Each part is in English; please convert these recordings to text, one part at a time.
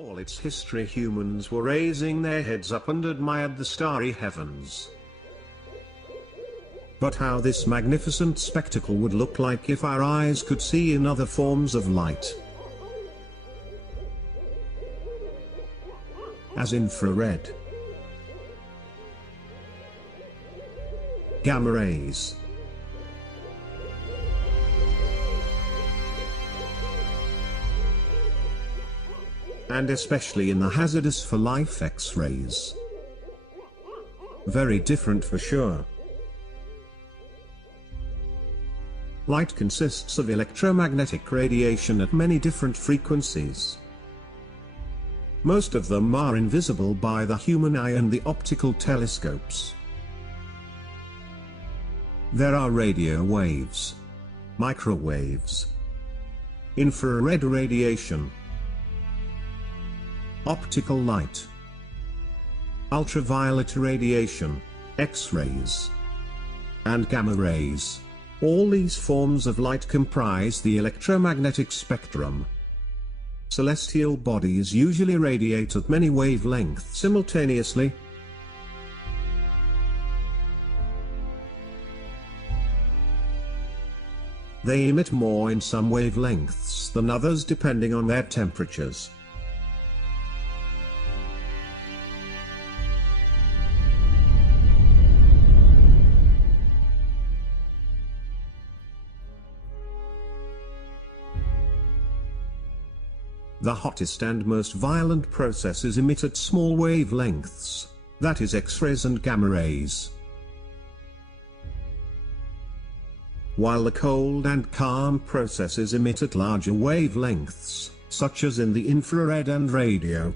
all its history humans were raising their heads up and admired the starry heavens. But how this magnificent spectacle would look like if our eyes could see in other forms of light, as infrared, gamma rays, and especially in the hazardous for life X-rays. Very different for sure. Light consists of electromagnetic radiation at many different frequencies. Most of them are invisible by the human eye and the optical telescopes. There are radio waves, microwaves, infrared radiation, optical light, ultraviolet radiation, X-rays, and gamma rays. All these forms of light comprise the electromagnetic spectrum. Celestial bodies usually radiate at many wavelengths simultaneously. They emit more in some wavelengths than others depending on their temperatures. The hottest and most violent processes emit at small wavelengths, that is X-rays and gamma rays. While the cold and calm processes emit at larger wavelengths, such as in the infrared and radio.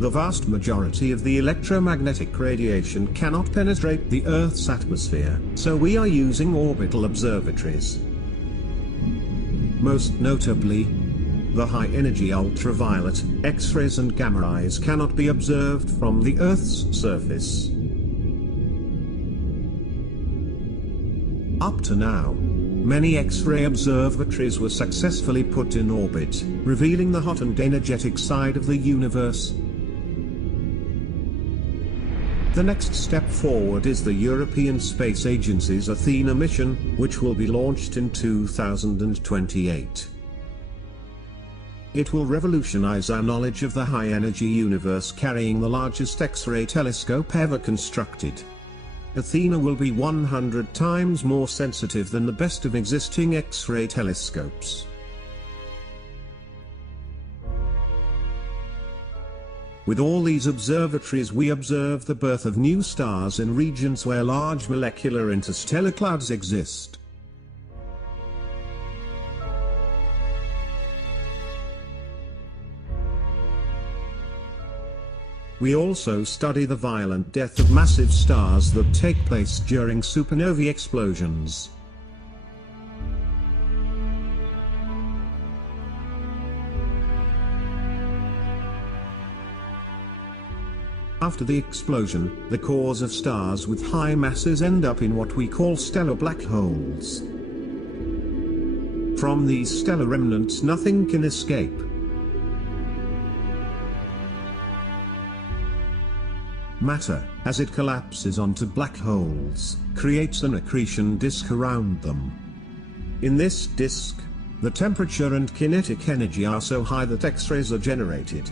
The vast majority of the electromagnetic radiation cannot penetrate the Earth's atmosphere, so we are using orbital observatories. Most notably, the high-energy ultraviolet, X-rays and gamma rays cannot be observed from the Earth's surface. Up to now, many X-ray observatories were successfully put in orbit, revealing the hot and energetic side of the universe. The next step forward is the European Space Agency's Athena mission, which will be launched in 2028. It will revolutionize our knowledge of the high-energy universe, carrying the largest X-ray telescope ever constructed. Athena will be 100 times more sensitive than the best of existing X-ray telescopes. With all these observatories we observe the birth of new stars in regions where large molecular interstellar clouds exist. We also study the violent death of massive stars that take place during supernovae explosions. After the explosion, the cores of stars with high masses end up in what we call stellar black holes. From these stellar remnants nothing can escape. Matter, as it collapses onto black holes, creates an accretion disk around them. In this disk, the temperature and kinetic energy are so high that X-rays are generated.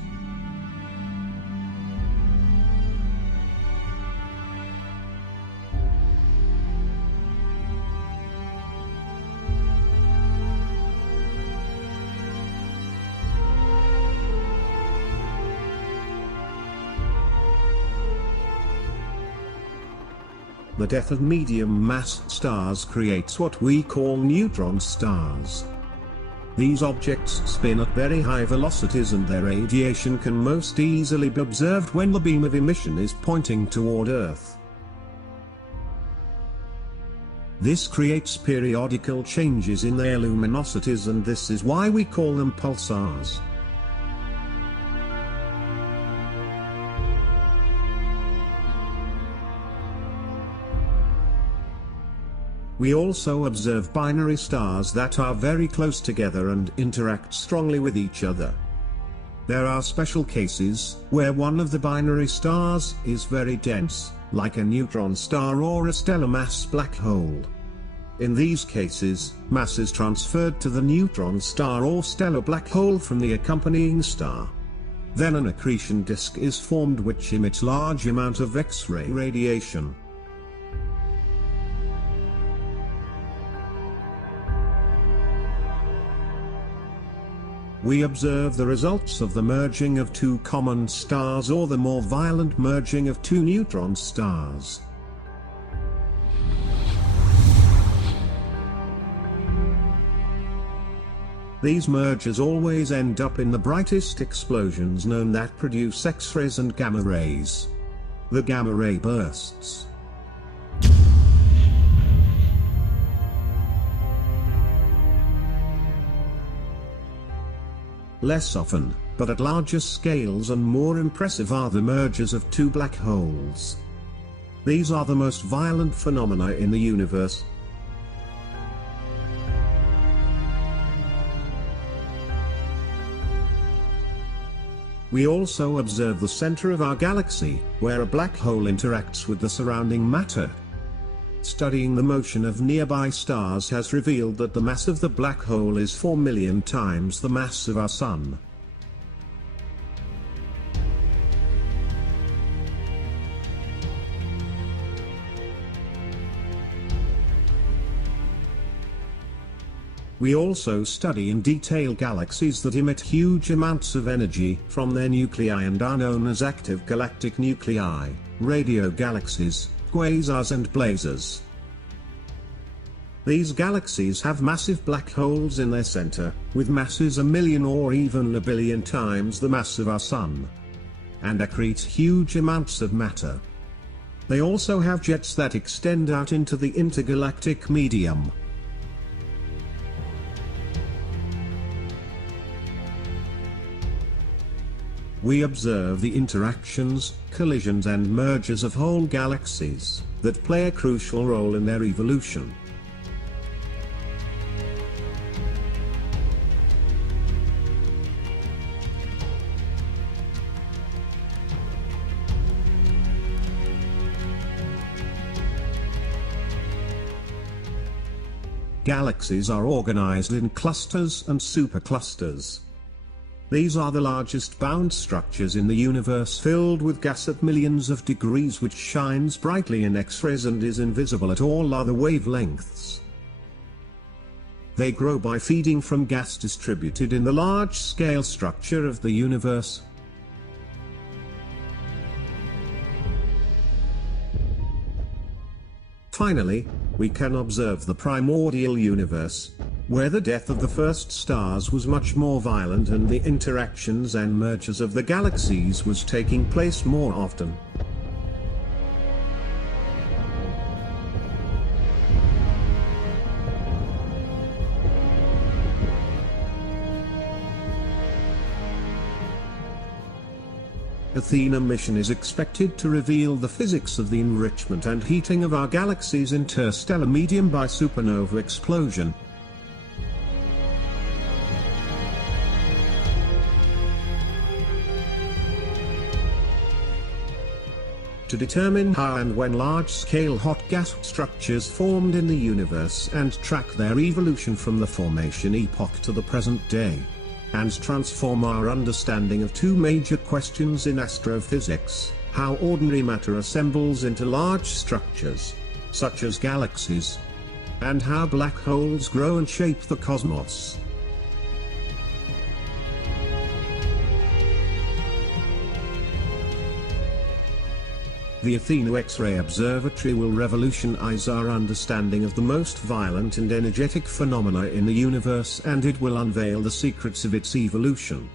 The death of medium-mass stars creates what we call neutron stars. These objects spin at very high velocities and their radiation can most easily be observed when the beam of emission is pointing toward Earth. This creates periodical changes in their luminosities, and this is why we call them pulsars. We also observe binary stars that are very close together and interact strongly with each other. There are special cases where one of the binary stars is very dense, like a neutron star or a stellar mass black hole. In these cases, mass is transferred to the neutron star or stellar black hole from the accompanying star. Then an accretion disk is formed which emits large amount of X-ray radiation. We observe the results of the merging of two common stars or the more violent merging of two neutron stars. These mergers always end up in the brightest explosions known that produce X-rays and gamma rays. The gamma ray bursts. Less often, but at larger scales and more impressive, are the mergers of two black holes. These are the most violent phenomena in the universe. We also observe the center of our galaxy, where a black hole interacts with the surrounding matter. Studying the motion of nearby stars has revealed that the mass of the black hole is 4 million times the mass of our Sun. We also study in detail galaxies that emit huge amounts of energy from their nuclei and are known as active galactic nuclei, radio galaxies, quasars and blazars. These galaxies have massive black holes in their center, with masses 1 million or even 1 billion times the mass of our Sun, and accrete huge amounts of matter. They also have jets that extend out into the intergalactic medium. We observe the interactions, collisions and mergers of whole galaxies, that play a crucial role in their evolution. Galaxies are organized in clusters and superclusters. These are the largest bound structures in the universe, filled with gas at millions of degrees, which shines brightly in X-rays and is invisible at all other wavelengths. They grow by feeding from gas distributed in the large-scale structure of the universe. Finally, we can observe the primordial universe, where the death of the first stars was much more violent and the interactions and mergers of the galaxies was taking place more often. Athena mission is expected to reveal the physics of the enrichment and heating of our galaxy's interstellar medium by supernova explosion. To determine how and when large-scale hot gas structures formed in the universe and track their evolution from the formation epoch to the present day, and transform our understanding of two major questions in astrophysics: how ordinary matter assembles into large structures, such as galaxies, and how black holes grow and shape the cosmos. The Athena X-ray Observatory will revolutionize our understanding of the most violent and energetic phenomena in the universe, and it will unveil the secrets of its evolution.